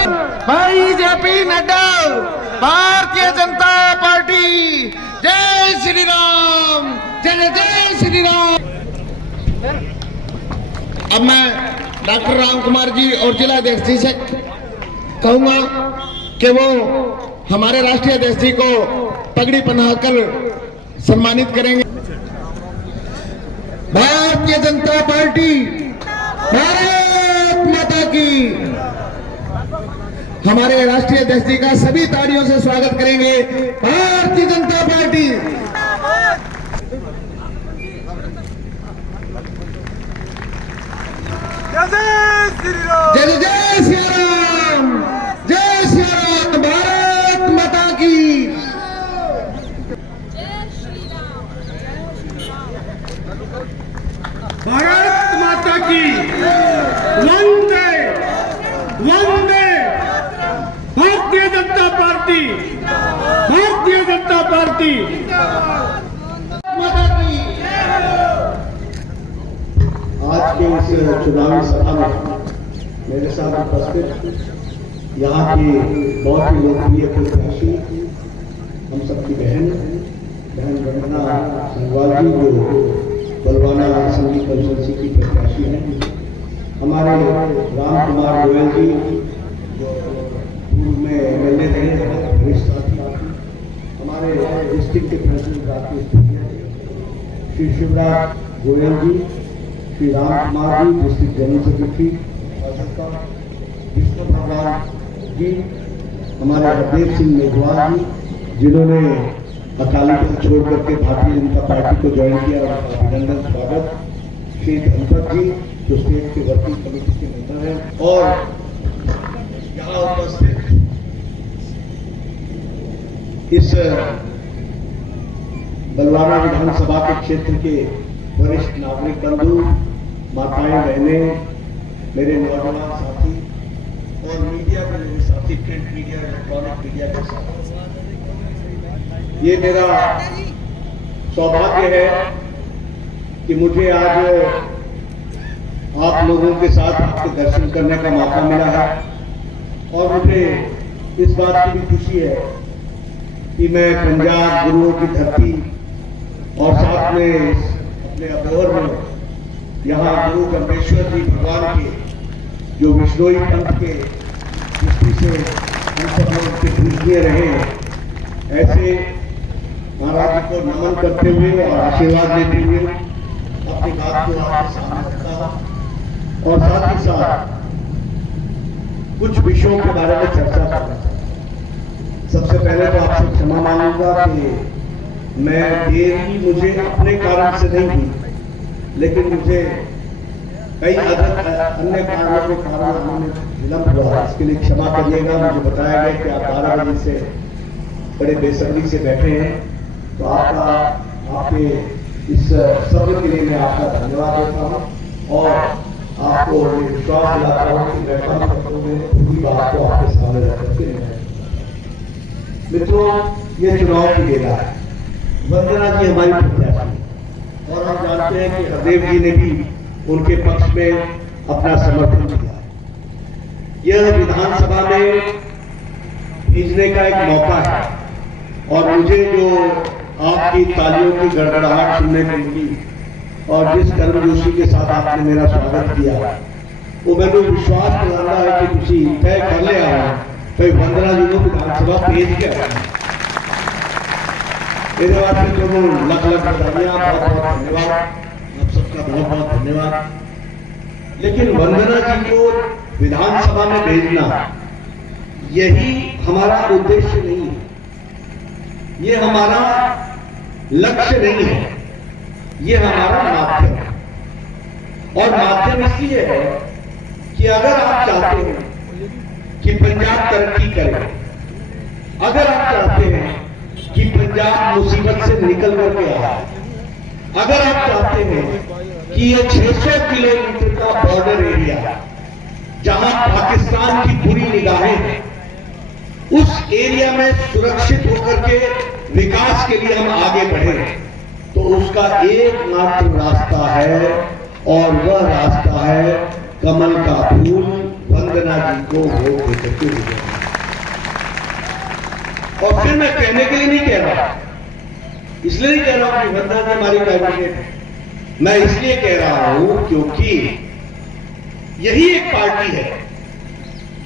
भाई JP Nadda, Bharatiya Janata party, जय श्री राम, जय जय श्री राम। अब मैं डॉक्टर राम कुमार जी और जिला अध्यक्ष जी से कहूंगा कि वो हमारे राष्ट्रीय अध्यक्ष जी को पगड़ी पहनाकर सम्मानित करेंगे। भारतीय जनता पार्टी, भारत माता की। हमारे राष्ट्रीय अध्यक्ष जी का सभी तालियों से स्वागत करेंगे। भारतीय जनता पार्टी। जय श्री राम, जय जय श्री राम, जय श्री राम। भारत माता की। भारत माता की। वंदे वंदे। Bharatiya Janata party, Bharatiya Janata party. माता की। आज के इस चुनावी सभा में मेरे साथ उपस्थित यहाँ की बहुत ही लोकप्रिय प्रत्याशी, हम सबकी बहन वंदना संगवाल जी, जो बलवाना असेंबली कंस्टिट्यूंसी की प्रत्याशी हैं, हमारे राम कुमार गोयल जी जो पूर्व में एमएलए रहे, वरिष्ठ साथी, हमारे डिस्ट्रिक्ट के प्रेसिडेंट राकेश भैया, श्री शिवराज गोयल जी, Shri Ram Kumar ji district general secretary, Vishnu भगवान जी, हमारे हरदेव सिंह मेघवाल जी जिन्होंने अकाली दल छोड़ करके भारतीय जनता पार्टी को ज्वाइन किया, और अभिनंदन स्वागत। श्री धनपत जी जो स्टेट के वर्किंग कमेटी के नेता हैं, और यहाँ उपस्थित इस बलवाना विधानसभा के क्षेत्र के वरिष्ठ नागरिक बंधु, माताएं, बहनें, मेरे नौजवान साथी और मीडिया के मेरे साथी, प्रिंट मीडिया, इलेक्ट्रॉनिक मीडिया के साथी, ये मेरा सौभाग्य है कि मुझे आज आप लोगों के साथ आपके दर्शन करने का मौका मिला है, और मुझे इस बात की भी खुशी है कि मैं पंजाब गुरुओं की धरती और साथ में अपने अबोहर में यहाँ गुरु गंगेश्वर जी भगवान के, जो विष्णोई पंथ के दृष्टि से हम सब लोग के पूजनीय रहे हैं, ऐसे महाराज जी को नमन करते हुए और आशीर्वाद देते हुए अपनी बात को आपके सामने रखता हूं, और साथ ही साथ कुछ विषयों के बारे में चर्चा करना चाहता हूं। सबसे पहले तो आपसे क्षमा मांगूंगा कि मैं देरी मुझे अपने कारण से नहीं हुई, लेकिन मुझे कई अन्य कारणों के कारण हमें विलंब हुआ, इसके लिए क्षमा करिएगा। मुझे बताया गया कि आप 12 बजे से बड़े बेसब्री से बैठे हैं, तो आपके इस सब्र के लिए मैं आपका धन्यवाद देता हूँ, और आपको विश्वास दिलाता हूँ कि मैं पूरी बात को आपके सामने रख करके। मित्रों, ये चुनाव की बेला है। वंदना जी हमारी प्रत्याशी, और हम जानते हैं कि हरदेव जी ने भी उनके पक्ष में अपना समर्थन दिया। यह विधानसभा में भेजने का एक मौका है, और मुझे जो आपकी तालियों की गड़गड़ाहट सुनने को मिली और जिस गर्मजोशी के साथ आपने मेरा स्वागत किया, वो मैंने विश्वास दिलाता है कि तुसी तय कर लिया है भाई वंदना जी को विधानसभा भेज के मेरे वास्ते तो लख लख बधाइयां, बहुत बहुत धन्यवाद, आप सबका बहुत बहुत धन्यवाद। लेकिन वंदना जी को विधानसभा में भेजना यही हमारा उद्देश्य नहीं है, ये हमारा लक्ष्य नहीं है, ये हमारा माध्यम है। और माध्यम इसलिए है कि अगर आप चाहते हैं कि पंजाब तरक्की करे, अगर आप चाहते हैं कि पंजाब मुसीबत से निकल करके आए, अगर आप चाहते हैं कि ये 600 किलोमीटर का बॉर्डर एरिया जहां पाकिस्तान की बुरी निगाहें हैं, उस एरिया में सुरक्षित होकर के विकास के लिए हम आगे बढ़े, तो उसका एकमात्र रास्ता है, और वह रास्ता है कमल का फूल, वंदना जी को वोट देकर के विजय। और फिर मैं कहने के लिए नहीं कह रहा, इसलिए नहीं कह रहा हूं कि वंदना जी हमारी कैंडिडेट है, मैं इसलिए कह रहा हूं क्योंकि यही एक पार्टी है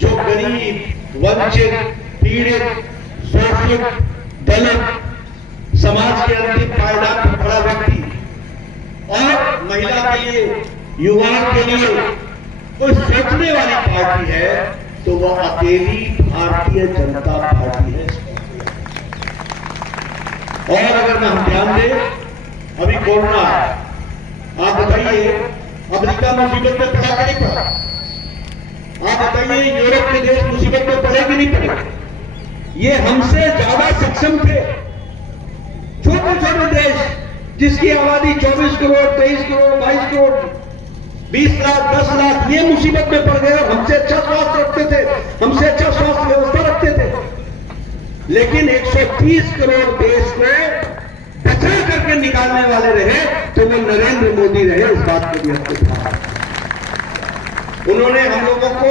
जो गरीब, वंचित, पीड़ित, शोषित, दलित, समाज के अंतिम पायदान पर खड़ा व्यक्ति और महिला के लिए, युवाओं के लिए कोई सोचने वाली पार्टी है तो वह अकेली भारतीय जनता पार्टी है। और अगर मैं हम ध्यान दें, अभी कोरोना है, आप बताइए अमेरिका मुसीबत में पड़ा कि नहीं पड़ा? आप बताइए यूरोप के देश मुसीबत में पड़े कि नहीं पड़े? ये हमसे ज्यादा सक्षम थे। छोटे छोटे देश जिसकी आबादी 24 करोड़, 23 करोड़, 22 करोड़, 20 लाख, 10 लाख, ये मुसीबत में पड़ गए और हमसे अच्छा स्वास्थ्य रखते थे, हमसे अच्छा स्वास्थ्य व्यवस्था रखते थे। लेकिन 130 करोड़ देश को बचा करके निकालने वाले रहे तो वो नरेंद्र मोदी रहे, इस बात को भी हमको ध्यान रखना। उन्होंने हम लोगों को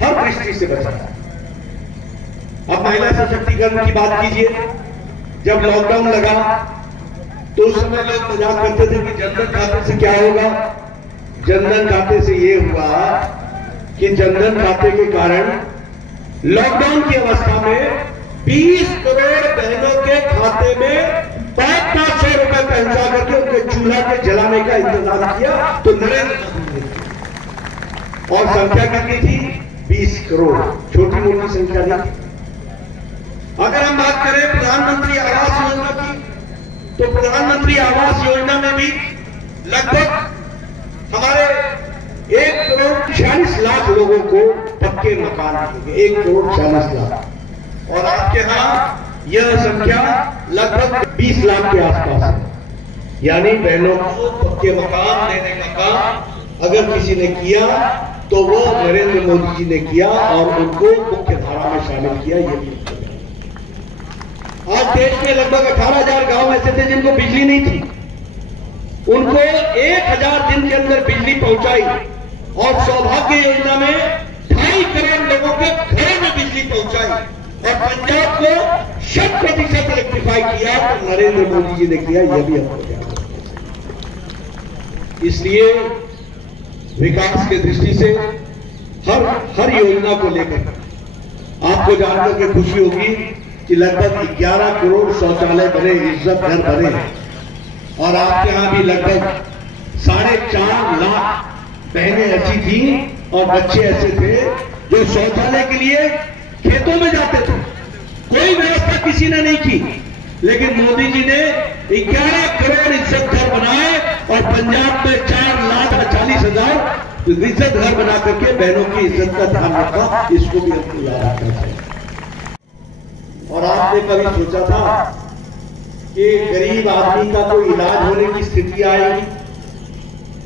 हर दृष्टि से बचाया। अब महिला सशक्तिकरण की बात कीजिए, जब लॉकडाउन लगा तो उस समय लोग मजाक करते थे कि जनधन खाते से क्या होगा। जनधन खाते से ये हुआ कि जनधन खाते के कारण लॉकडाउन की अवस्था में 20 करोड़ बहनों के खाते में 500 रुपए पहुंचा करके उनके चूल्हा के जलाने का इंतजाम किया तो नरेंद्र मोदी ने। और संख्या कितनी थी? 20 करोड़, छोटी मोटी संख्या नहीं। अगर हम बात करें प्रधानमंत्री आवास योजना की, तो प्रधानमंत्री आवास योजना में भी लगभग हमारे 1 करोड़ 46 लाख लोगों को पक्के मकान मिलेंगे। 1 करोड़ 46 लाख। और आपके यहां यह संख्या लगभग 20 लाख के आसपास है। यानी बहनों को पक्के मकान देने का काम अगर किसी ने किया तो वो नरेंद्र मोदी जी ने किया और उनको मुख्य धारा में शामिल किया। ये भी आज देश में लगभग 18,000 गांव ऐसे थे जिनको बिजली नहीं थी, उनको 1000 दिन के अंदर बिजली पहुंचाई। और सौभाग्य योजना में 2.5 करोड़ लोगों के घरों में बिजली पहुंचाई। और पंजाब को 100% इलेक्ट्रीफाई किया तो नरेंद्र मोदी जी ने किया। यह भी हमको ध्यान रखना। इसलिए विकास की दृष्टि से हर योजना को लेकर आपको जानकर के खुशी होगी कि लगभग 11 करोड़ शौचालय बने, इज्जत घर बने। और आपके यहां भी लगभग 4.5 लाख बहनें ऐसी थी और बच्चे ऐसे थे जो शौचालय के लिए खेतों में जाते थे। कोई व्यवस्था किसी ने नहीं की, लेकिन मोदी जी ने 11 करोड़ इज्जत घर बनाए और पंजाब में 4,40,000 इज्जत घर बना करके बहनों की इज्जत का ध्यान रखा। इसको भी हमको याद रखना चाहिए। और आपने कभी सोचा था कि गरीब आदमी का कोई इलाज होने की स्थिति आएगी?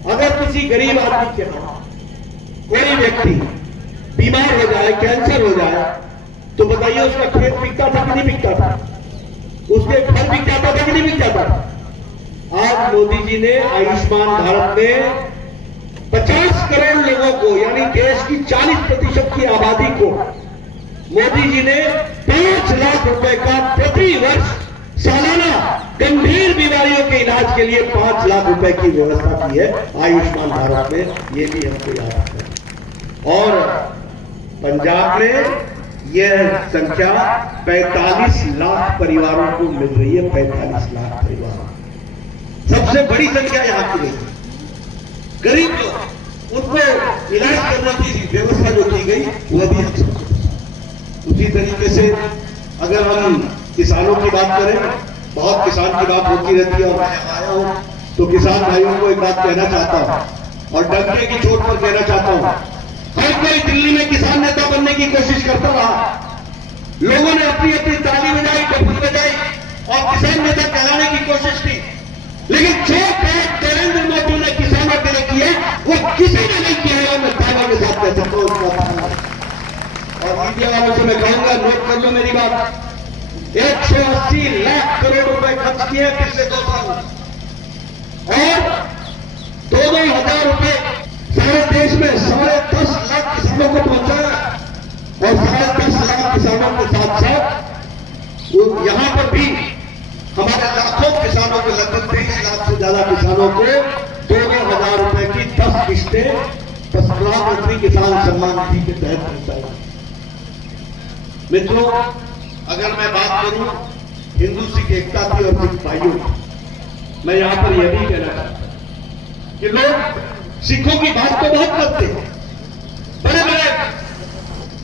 अगर किसी गरीब आदमी के कोई व्यक्ति बीमार हो जाए, कैंसर हो जाए, तो बताइए उसका खेत बिकता था कि नहीं बिकता था? उसके घर बिक जाता था कि नहीं बिक जाता था? आज मोदी जी ने आयुष्मान भारत में 50 करोड़ लोगों को, यानी देश की 40% की आबादी को मोदी जी ने 5 लाख रुपए का प्रति वर्ष सालाना गंभीर बीमारियों के इलाज के लिए 5 लाख रुपए की व्यवस्था की है आयुष्मान भारत में। ये भी हमको याद रखना है। और पंजाब में यह संख्या 45 लाख परिवारों को मिल रही है। 45 लाख परिवार, सबसे बड़ी संख्या यहां की रही। गरीब लोग, उनको इलाज करने की व्यवस्था जो की गई वह भी उसी तरीके से अगर हम किसानों की बात करें, बहुत किसान की बात होती रहती है और मैं आया हूं तो किसान भाइयों को एक बात कहना चाहता हूं और डंके की चोट पर कहना चाहता हूं। हर कोई दिल्ली में किसान नेता बनने की कोशिश करता रहा। लोगों ने अपनी अपनी ताली बजाई, डप्पू बजाई और किसान नेता कहलाने की कोशिश की, लेकिन जो काम नरेंद्र मोदी ने किसानों के लिए किया वो किसी ने नहीं किया। मैं दावा के साथ कह सकता हूं। और मीडिया वालों से मैं कहूंगा, नोट कर लो मेरी बात, 180 लाख करोड़ रुपए खर्च किए पिछले 2 साल और 2-2 हजार रुपए देश में 10.5 लाख किसानों को पहुंचाया और 10.5 लाख किसानों के साथ साथ यहां पर भी हमारे लाखों किसानों को, लगभग 23 लाख से ज्यादा किसानों को 2,000 रुपए की 10 किस्तें प्रधानमंत्री किसान सम्मान निधि के तहत पहुंचाई। मित्रों, अगर मैं बात करूं हिंदू सिख एकता की और सिख भाइयों की, मैं यहां पर यह भी कहना चाहता हूं कि लोग सिखों की बात तो बहुत करते हैं, बड़े बड़े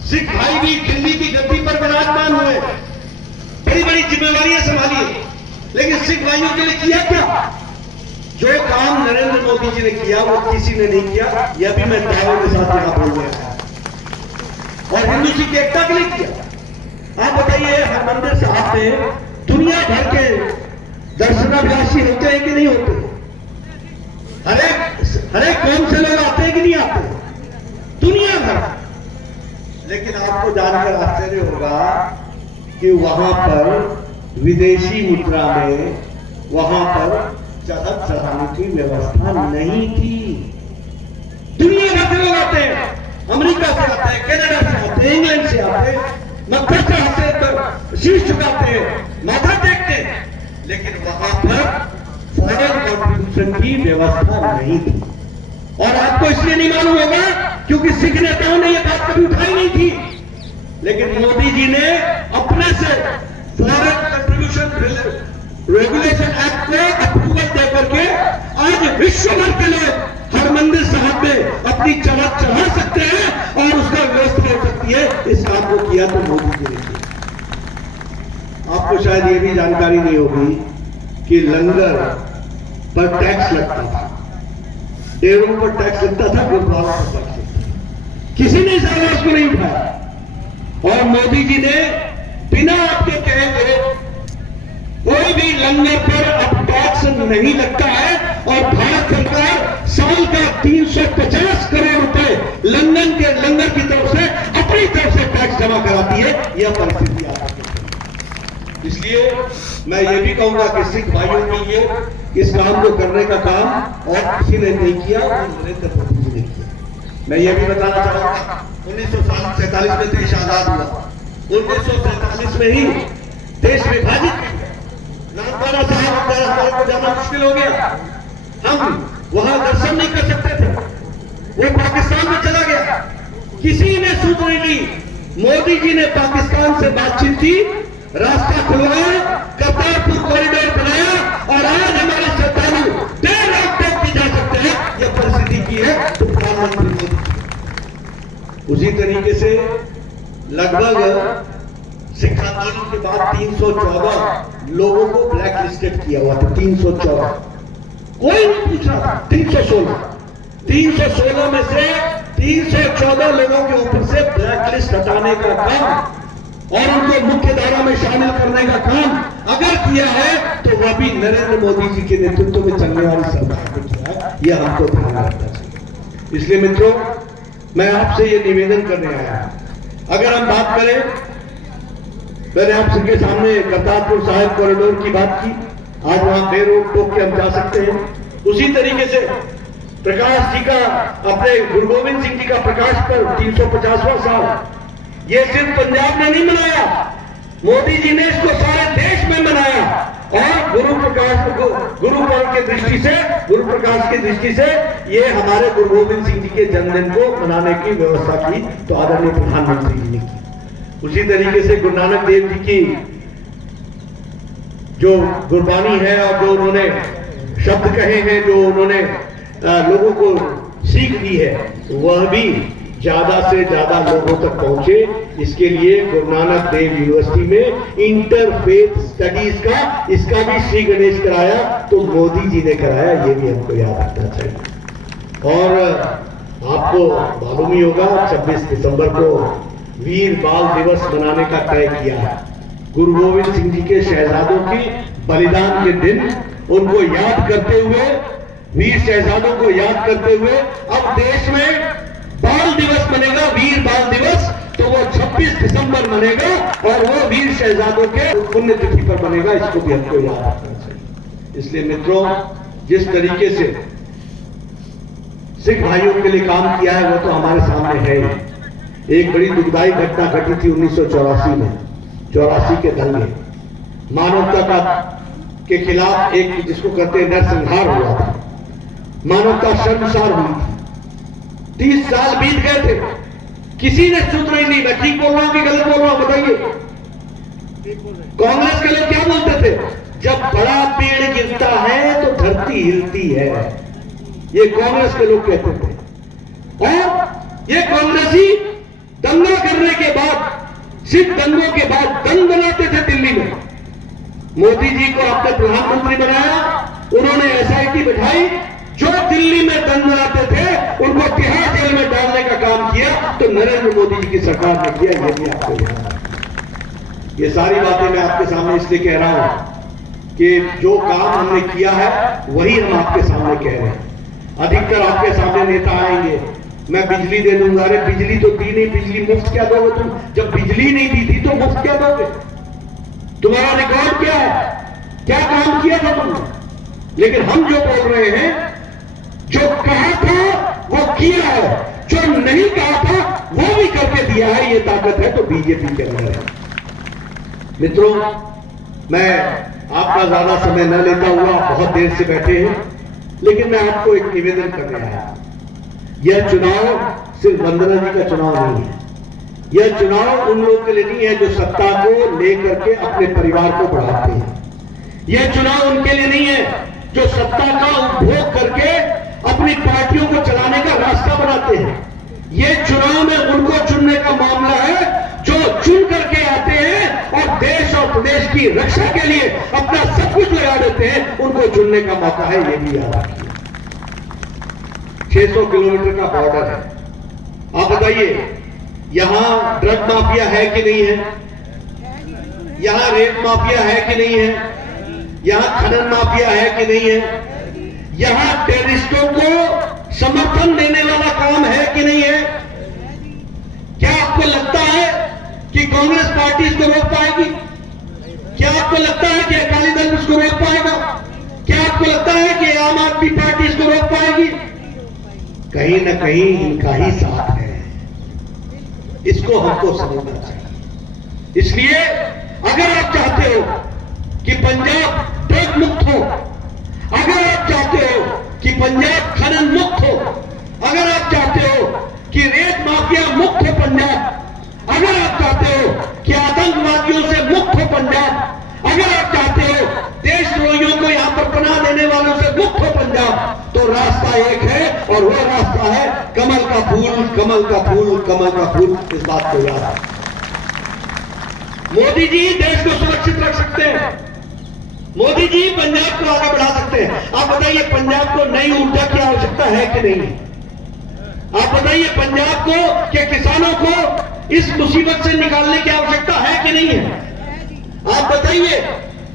सिख भाई भी दिल्ली की गद्दी पर विराजमान हुए, बड़ी बड़ी जिम्मेवारियां संभाली, लेकिन सिख भाइयों के लिए किया क्या? जो काम नरेंद्र मोदी जी ने किया वो किसी ने नहीं किया, यह भी मैं दावे के साथ यहां बोल रहा हूं। और हिंदू सिख एकता के लिए किया। आप बताइए, हरमंदिर साहब में दुनिया भर के दर्शनाभिलाषी होते हैं कि नहीं होते? हरेक कौम से लोग आते हैं कि नहीं आते? दुनिया भर। लेकिन आपको जानकर आश्चर्य होगा कि वहां पर विदेशी मुद्रा में वहां पर चढ़क चढ़ाने की व्यवस्था नहीं थी। दुनिया भर से लोग आते हैं, अमेरिका से आते हैं, कनाडा से आते हैं, इंग्लैंड से आते हैं, मक्खर से आते हैं, तो शीश झुकाते हैं, माथा टेकते हैं, लेकिन वहां पर फॉरेन कॉन्ट्रीब्यूशन की व्यवस्था नहीं थी। और आपको इसलिए नहीं मालूम होगा क्योंकि सिख नेताओं ने यह बात कभी उठाई नहीं थी, लेकिन मोदी जी ने अपने से फॉरेन कंट्रीब्यूशन रेगुलेशन एक्ट को अप्रूवल देकर के आज विश्व भर के लोग हरमंदिर साहब में अपनी चढ़क चढ़ा सकते हैं और उसका व्यवस्था हो सकती है। इस काम को किया तो मोदी जी ने किया। आपको शायद ये भी जानकारी नहीं होगी कि लंगर पर टैक्स लगता था, डेरों पर टैक्स लगता था, गुरुद्वारों पर टैक्स लगता था। किसी ने इस आवाज को नहीं उठाया और मोदी जी ने बिना आपके कहे गए कोई भी लंगर पर अब टैक्स नहीं लगता है और भारत सरकार साल का 350 करोड़ रुपए लंगर की तरफ से अपनी तरफ से टैक्स जमा कराती है। यह परिस्थिति आ रही है। इसलिए मैं ये भी कहूंगा कि सिख भाइयों के लिए इस काम को करने का काम और किसी ने नहीं किया, नरेंद्र मोदी जी ने किया। मैं ये भी बताना चाहूंगा, 1947 में देश आजाद हुआ, 1947 में ही देश विभाजित, नानकाना साहब हमारे को जाना मुश्किल हो गया, हम वहां दर्शन नहीं कर सकते थे, वो पाकिस्तान में चला गया, किसी ने सूझ नहीं ली। मोदी जी ने पाकिस्तान से बातचीत की, रास्ता खुलवाया, करतारपुर कॉरिडोर बनाया और आज हमारे श्रद्धालु 1.5 लाख तक भी जा सकते हैं। यह परिस्थिति की है तो प्रधानमंत्री मोदी। उसी तरीके से लगभग सिख आंदोलन के बाद 314 लोगों को ब्लैक लिस्टेड किया हुआ था। 314, कोई नहीं पूछ रहा था। 316 में से 314 लोगों के ऊपर से ब्लैक लिस्ट हटाने का काम और उनको मुख्य धारा में शामिल करने का काम अगर किया है तो वह भी नरेंद्र मोदी जी के नेतृत्व में चलने वाली सरकार ने किया है। यह हमको ध्यान रखना चाहिए। इसलिए मित्रों, मैं आपसे यह निवेदन करने आया, अगर हम बात करें, मैंने आप सबके सामने करतारपुर साहिब कॉरिडोर की बात की, आज वहां बेरोक टोक के हम जा सकते हैं। उसी तरीके से प्रकाश जी का, अपने गुरु गोविंद सिंह जी का प्रकाश पर्व 350वां साल, ये सिर्फ पंजाब में नहीं मनाया, मोदी जी ने इसको सारे देश में मनाया। और गुरु पर्व के दृष्टि से, गुरु प्रकाश की दृष्टि से ये हमारे गुरु गोविंद सिंह जी के जन्मदिन को मनाने की व्यवस्था की तो आदरणीय प्रधानमंत्री जी ने की। उसी तरीके से गुरु नानक देव जी की जो गुरबानी है और जो उन्होंने शब्द कहे हैं, जो उन्होंने लोगों को सीख दी है, वह भी ज्यादा से ज्यादा लोगों तक पहुंचे। इसके लिए गुरु नानक देव यूनिवर्सिटी में इंटरफेथ स्टडीज का, इसका भी श्री गणेश कराया तो मोदी जी ने कराया, ये भी हमको याद रखना चाहिए। और आपको मालूम ही होगा 26 दिसंबर को वीर बाल दिवस मनाने का तय किया है। गुरु गोविंद सिंह जी के शहजादों की बलिदान के दिन उनको याद करते हुए, वीर शहजादों को याद करते हुए अब देश में बाल दिवस बनेगा, वीर बाल दिवस, तो वो 26 दिसंबर मनेगा और वो वीर शहजादों के पुण्यतिथि पर बनेगा। इसको भी हमको याद रखना चाहिए। इसलिए मित्रों, जिस तरीके से सिख भाइयों के लिए काम किया है वो तो हमारे सामने है ही। एक बड़ी दुखदायी घटना घटी थी 1984 में, 84 के दंगे, मानवता का के खिलाफ एक जिसको कहते हैं नरसंहार हुआ था, मानवता शर्मसार हुई थी। 30 साल बीत गए थे, किसी ने सूत्र ही नहीं। मैं ठीक बोल रहा हूं कि गलत बोल रहा हूं, बताइए। कांग्रेस के लोग क्या बोलते थे? जब बड़ा पेड़ गिरता है तो धरती हिलती है, ये कांग्रेस के लोग कहते थे। और ये कांग्रेसी दंगा करने के बाद, सिख दंगों के बाद दंग बनाते थे दिल्ली में। मोदी जी को आपने प्रधानमंत्री बनाया, उन्होंने एसआईटी बिठाई, जो दिल्ली में दंग बनाते थे उनको तिहाड़ जेल में डालने का काम किया, तो नरेंद्र मोदी जी की सरकार ने किया। ये भी आपको याद है। ये सारी बातें मैं आपके सामने इसलिए कह रहा हूं कि जो काम हमने किया है वही हम आपके सामने कह रहे हैं। अधिकतर आपके सामने नेता आएंगे, मैं बिजली दे दूंगा। अरे बिजली तो दी नहीं, बिजली मुफ्त क्या दोगे तुम? जब बिजली नहीं दी थी तो मुफ्त क्या दोगे? तुम्हारा रिकॉर्ड क्या है? क्या काम किया था तुमने? लेकिन हम जो बोल रहे हैं, जो कहा था वो किया है, जो नहीं कहा था वो भी करके दिया है। ये ताकत है तो बीजेपी के अंदर है। मित्रों, मैं आपका ज्यादा समय न लेता हुआ, बहुत देर से बैठे हैं, लेकिन मैं आपको एक निवेदन करने आया। यह चुनाव सिर्फ वंदना जी का चुनाव नहीं है। यह चुनाव उन लोगों के लिए नहीं है जो सत्ता को लेकर के अपने परिवार को बढ़ाते हैं। यह चुनाव उनके लिए नहीं है जो सत्ता का उपभोग करके अपनी पार्टियों को चलाने का रास्ता बनाते हैं। यह चुनाव में उनको चुनने का मामला है जो चुन करके आते हैं और देश और प्रदेश की रक्षा के लिए अपना सब कुछ लगा देते हैं। उनको चुनने का मौका है, ये भी याद रखिए। 600 किलोमीटर का बॉर्डर है। आप बताइए, यहां ड्रग माफिया है कि नहीं है? यहां रेप माफिया है कि नहीं है? यहां खनन माफिया है कि नहीं है? यहां टेररिस्टों को समर्थन देने वाला काम है कि नहीं है? क्या आपको लगता है कि कांग्रेस पार्टी इसको रोक पाएगी? क्या आपको लगता है कि अकाली दल इसको रोक पाएगा? क्या आपको लगता है कि आम आदमी पार्टी इसको रोक पाएगी? कहीं ना कहीं इनका ही साथ है। इसको हमको समझना चाहिए। इसलिए अगर आप चाहते हो कि पंजाब ड्रग मुक्त हो, अगर आप चाहते हो कि पंजाब खनन मुक्त हो, अगर आप चाहते हो कि रेत माफिया मुक्त हो पंजाब, अगर आप चाहते हो कि आतंकवादियों से मुक्त हो पंजाब, अगर आप चाहते हो देशद्रोहियों को यहां पर पनाह देने वालों से मुक्त हो पंजाब, तो रास्ता एक है और वह रास्ता है कमल का फूल, कमल का फूल, कमल का फूल। इस बात को याद रखें। मोदी जी देश को सुरक्षित रख सकते हैं, मोदी जी पंजाब को आगे बढ़ा सकते हैं। आप बताइए, पंजाब को नई ऊर्जा की आवश्यकता है कि नहीं? आप बताइए, पंजाब को के किसानों को इस मुसीबत से निकालने की आवश्यकता है कि नहीं है? आप बताइए,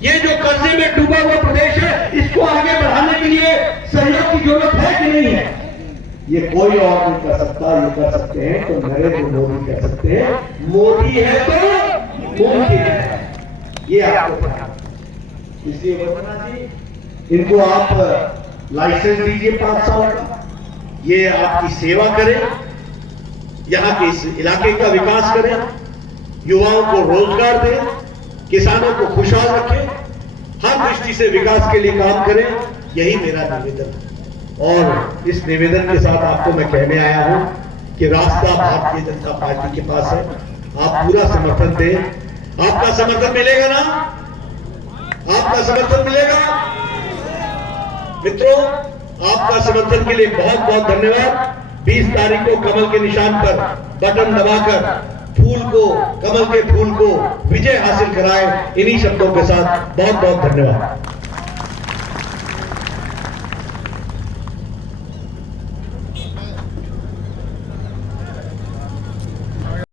ये जो कर्जे में डूबा हुआ प्रदेश है, इसको आगे बढ़ाने के लिए सहयोग की जरूरत है कि नहीं है? ये कोई और नहीं कर सकता। ये कर सकते हैं तो नरेंद्र मोदी कर सकते हैं। मोदी है तो मोदी है, ये आपको। इसलिए वंदना जी, इनको आप लाइसेंस दीजिए 5 साल का, ये आपकी सेवा करें, यहाँ के इस इलाके का विकास करें, युवाओं को रोजगार दें, किसानों को खुशहाल रखें, हर दृष्टि से विकास के लिए काम करें। यही मेरा निवेदन है। और इस निवेदन के साथ आपको मैं कहने आया हूं कि रास्ता भारतीय जनता पार्टी के पास है। आप पूरा समर्थन दें। आपका समर्थन मिलेगा ना? आपका समर्थन मिलेगा? मित्रों, आपका समर्थन के लिए बहुत बहुत धन्यवाद। 20 तारीख को कमल के निशान पर बटन दबाकर फूल को, कमल के फूल को विजय हासिल कराएं। इन्हीं शब्दों के साथ बहुत बहुत धन्यवाद।